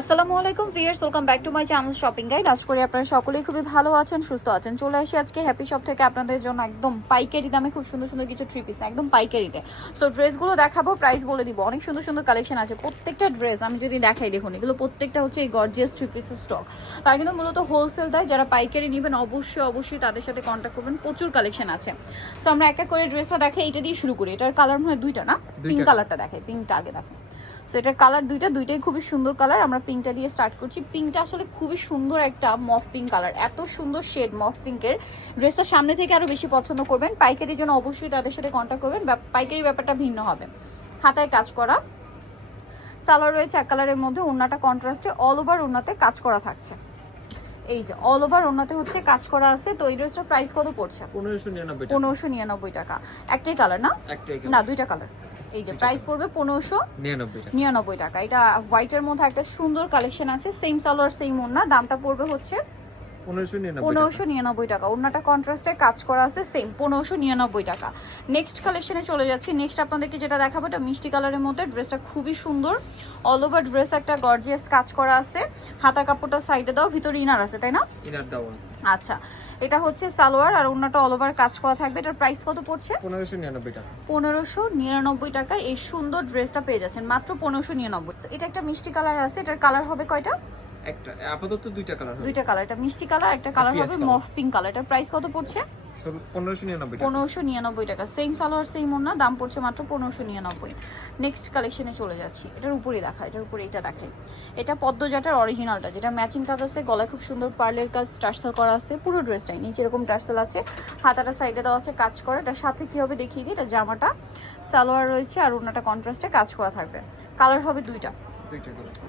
আসসালামু আলাইকুম viewers, welcome back to my channel shopping guide. আশা করি আপনারা সকলেই খুবই ভালো আছেন, সুস্থ আছেন। চলে আসি আজকে হ্যাপি শপ থেকে আপনাদের জন্য একদম পাইকারি দামে খুব সুন্দর সুন্দর কিছু থ্রি পিস, একদম পাইকারিতে। সো ড্রেসগুলো দেখাবো, প্রাইস বলে দিব। অনেক সুন্দর সুন্দর কালেকশন আছে। প্রত্যেকটা ড্রেস আমি যদি দেখাই, দেখুন এগুলো প্রত্যেকটা হচ্ছে এই গর্জিয়াস থ্রি পিসের স্টক। তার কিন্তু মূলত হোলসেল দেয়। যারা পাইকারি নেবেন অবশ্যই তাদের সাথে কন্ট্যাক্ট করবেন, প্রচুর কালেকশন আছে। সো আমরা এক এক করে ড্রেসটা দেখাই, এটা দিয়ে শুরু করি। এটার কালার মনে হয় দুইটা না, পিঙ্ক কালারটা দেখাই, পিঙ্কটা আগে দেখাই। সো এটার কালার দুইটাই খুবই সুন্দর কালার। আমরা পিঙ্কটা দিয়ে স্টার্ট করছি। পিঙ্কটা আসলে খুবই সুন্দর একটা মফ পিঙ্ক কালার, এত সুন্দর শেড মফ পিঙ্কের। ড্রেসটা সামনে থেকে আরো বেশি পছন্দ করবেন। পাইকারির জন্য অবশ্যই তাদের সাথে কন্ট্যাক্ট করবেন, পাইকারি ব্যাপারটা ভিন্ন হবে। হাতায় কাজ করা, সালোয়ার রয়েছে এক কালারের মধ্যে, ওড়নাটা কন্ট্রাস্টে, অল ওভার ওড়নাতে কাজ করা থাকছে। এই যে অল ওভার ওড়নাতে হচ্ছে কাজ করা আছে। তো এই ড্রেসটার প্রাইস কত পড়ছে? 1599 টাকা। একটাই কালার না দুইটা কালার। এই যে প্রাইস পড়বে 1599 টাকা। এটা হোয়াইটের মধ্যে একটা সুন্দর কালেকশন আছে, সেম সালোয়ার সেম ওড়না। দামটা পড়বে হচ্ছে 1599 টাকা। ওড়নাটা কন্ট্রাস্টে কাজ করা আছে, সেম 1599 টাকা। নেক্সট কালেকশনে চলে যাচ্ছি। নেক্সট আপনাদেরকে যেটা দেখাবো, এটা মিষ্টি কালারের মধ্যে। ড্রেসটা খুবই সুন্দর, অল ওভার ড্রেস একটা গর্জিয়াস কাজ করা আছে। হাতার কাপড়টা সাইডে দাও, ভিতরে ইনার আছে তাই না? ইনার দাও আছে। আচ্ছা, এটা হচ্ছে সালোয়ার আর ওড়নাটা অল ওভার কাজ করা থাকবে। এটার প্রাইস কত পড়ছে? 1599 টাকা। 1599 টাকা এই সুন্দর ড্রেসটা পেয়ে যাচ্ছেন মাত্র 1599। এটা একটা মিষ্টি কালার আছে। এটার কালার হবে কয়টা? একটা, আপাতত দুইটা কালার হবে। দুইটা কালার, এটা মিষ্টি কালার, একটা কালার হবে মফ পিঙ্ক কালার। এটার প্রাইস কত পড়ছে? 1599 টাকা। 1599 টাকা। সেম সালোয়ার সেম ওড়না, দাম পড়ছে মাত্র 1599। নেক্সট কালেকশনে চলে যাচ্ছি। এটার উপরে দেখা, এটার উপরে এটা দেখাই। এটা পদ্মজাটার অরিজিনালটা, যেটা ম্যাচিং কাজ আছে, গলায় খুব সুন্দর পার্লের কাজ টার্সেল করা আছে। পুরো ড্রেসটাই নিচে এরকম টার্সেল আছে, হাতাটা সাইডে দেওয়া আছে কাজ করা। এটার সাথে কি হবে দেখিয়ে দিই। এটা জামাটা সালোয়ার রয়েছে আর ওড়নাটা কন্ট্রাস্টে কাজ করা থাকবে। কালার হবে দুইটা।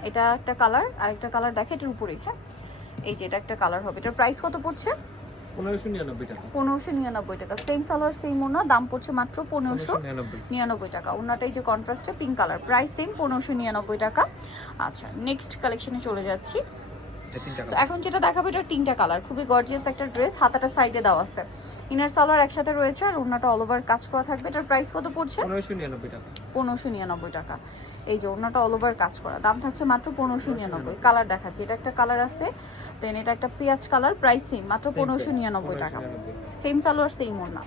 এটা একটা কালার আর একটা কালার দেখে এটার উপরেই। হ্যাঁ, এই যে এটা একটা কালার হবে। এটার প্রাইস কত পড়ছে? 1599 টাকা। 1599 টাকা। সেম সালোয়ার সেম ওড়না, দাম পড়ছে মাত্র 1599 টাকা। ওড়নাটা এই যে কন্ট্রাস্টে পিঙ্ক কালার, প্রাইস সেম 1599 টাকা। আচ্ছা, নেক্সট কালেকশনে চলে যাচ্ছি। এখন যেটা দেখাবো, এটা তিনটা কালার, খুবই গর্জিয়াস একটা ড্রেস। হাতাটা সাইডে দেওয়া আছে, ইনার সালোয়ার একসাথে রয়েছে আর ওড়নাটা অল ওভার কাজ করা থাকবে। এটার প্রাইস কত পড়ছে? 1599 টাকা। 1599 টাকা। এই যে ওড়নাটা অল ওভার কাজ করা, দাম থাকছে মাত্র 1599। কালার দেখাচ্ছি, এটা একটা কালার আছে, দেন এটা একটা পেঁয়াজ কালার, প্রাইস সেম মাত্র 1599 টাকা। সেম সালোয়ার সেম ওড়না।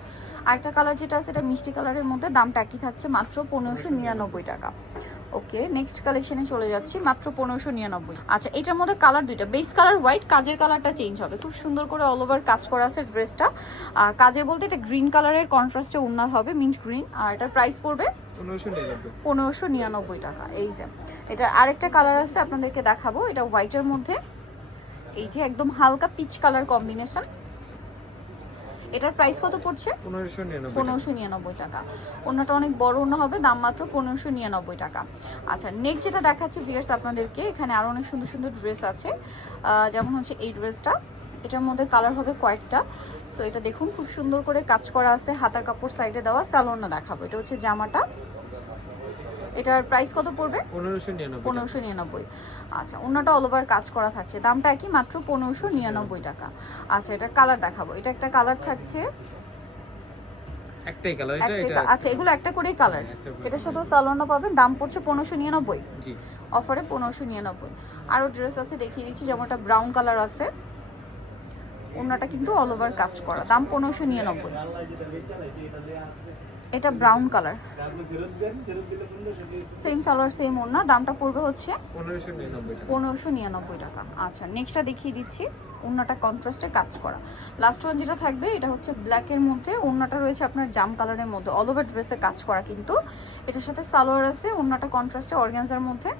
আরেকটা কালার যেটা আছে, এটা মিষ্টি কালারের মধ্যে, দামটা একই থাকছে মাত্র 1599 টাকা। ওকে, নেক্সট কালেকশনে চলে যাচ্ছি, মাত্র 1599। আচ্ছা, এটার মধ্যে কালার দুইটা, বেস কালার হোয়াইট, কাজের কালারটা চেঞ্জ হবে। খুব সুন্দর করে অল ওভার কাজ করা আছে ড্রেসটা। কাজের বলতে এটা গ্রিন কালারের কন্ট্রাস্টে ওড়না হবে, মিন্ট গ্রিন। আর এটার প্রাইস পড়বে 1599 টাকা। এই যে এটা আরেকটা কালার আছে, আপনাদেরকে দেখাবো। এটা হোয়াইটের মধ্যে, এই যে একদম হালকা পিচ কালার কম্বিনেশন। এটার প্রাইস কত পড়ছে? 1599 টাকা। ওড়নাটা অনেক বড় ওড়না হবে, দাম মাত্র 1599 টাকা। আচ্ছা, নেক্সট যেটা দেখাচ্ছি ভিউয়ার্স আপনাদেরকে, এখানে আরো অনেক সুন্দর সুন্দর ড্রেস আছে। যেমন হচ্ছে এই ড্রেসটা, এটার মধ্যে কালার হবে কয়েকটা। সো এটা দেখুন, খুব সুন্দর করে কাজ করা আছে, হাতার কাপড় সাইডে দেওয়া। সালোয়ারটা দেখাবো, এটা হচ্ছে জামাটা। এটার প্রাইস কত পড়বে? 1599। আচ্ছা, ওড়নাটা অল ওভার কাজ করা থাকছে, দামটা একই মাত্র 1599 টাকা। আচ্ছা, এটা কালার দেখাবো। এটা একটা কালার থাকছে, একটাই কালার এটা। আচ্ছা, এগুলো একটা করেই কালার। এটার সাথে সালোয়ারটা পাবেন, দাম পড়ছে 1599। জি, অফারে 1599। আরো ড্রেস আছে দেখিয়ে দিচ্ছি, যেমন একটা ব্রাউন কালার আছে, ওড়নাটা কিন্তু অল ওভার কাজ করা, দাম 1599। এটা brown colour, same salwar same ওড়না, দামটা পড়বে হচ্ছে 1599 টাকা। আচ্ছা, নেক্সটটা দেখিয়ে দিচ্ছি। ওড়নাটা কন্ট্রাস্টে কাজ করা। লাস্ট ওয়ান যেটা থাকবে, এটা হচ্ছে ব্ল্যাকের মধ্যে, ওড়নাটা রয়েছে আপনার জাম কালারের মধ্যে, অল ওভার ড্রেসে কাজ করা কিন্তু। এটার সাথে সালোয়ার আছে, ওড়নাটা কন্ট্রাস্টে অর্গানজার মধ্যে,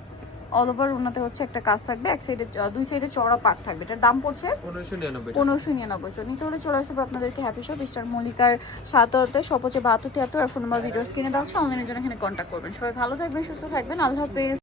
অল ওভার ওড়নাতে হচ্ছে একটা কাজ থাকবে, এক সাইডে দুই সাইডে চওড়া পাট থাকবে। এটার দাম পড়ছে 1599। সো নিতে হলে চলে আসবে আপনাদেরকে হ্যাপি শপ, স্টার মল্লিকার 7 সব হচ্ছে 72 73। আর ফোন নাম্বার ভিডিওস কিনে দেওয়া হচ্ছে, অনলাইনের জন্য এখানে কন্ট্যাক্ট করবেন। সবাই ভালো থাকবেন, সুস্থ থাকবেন, আল্লাহ হাফেজ।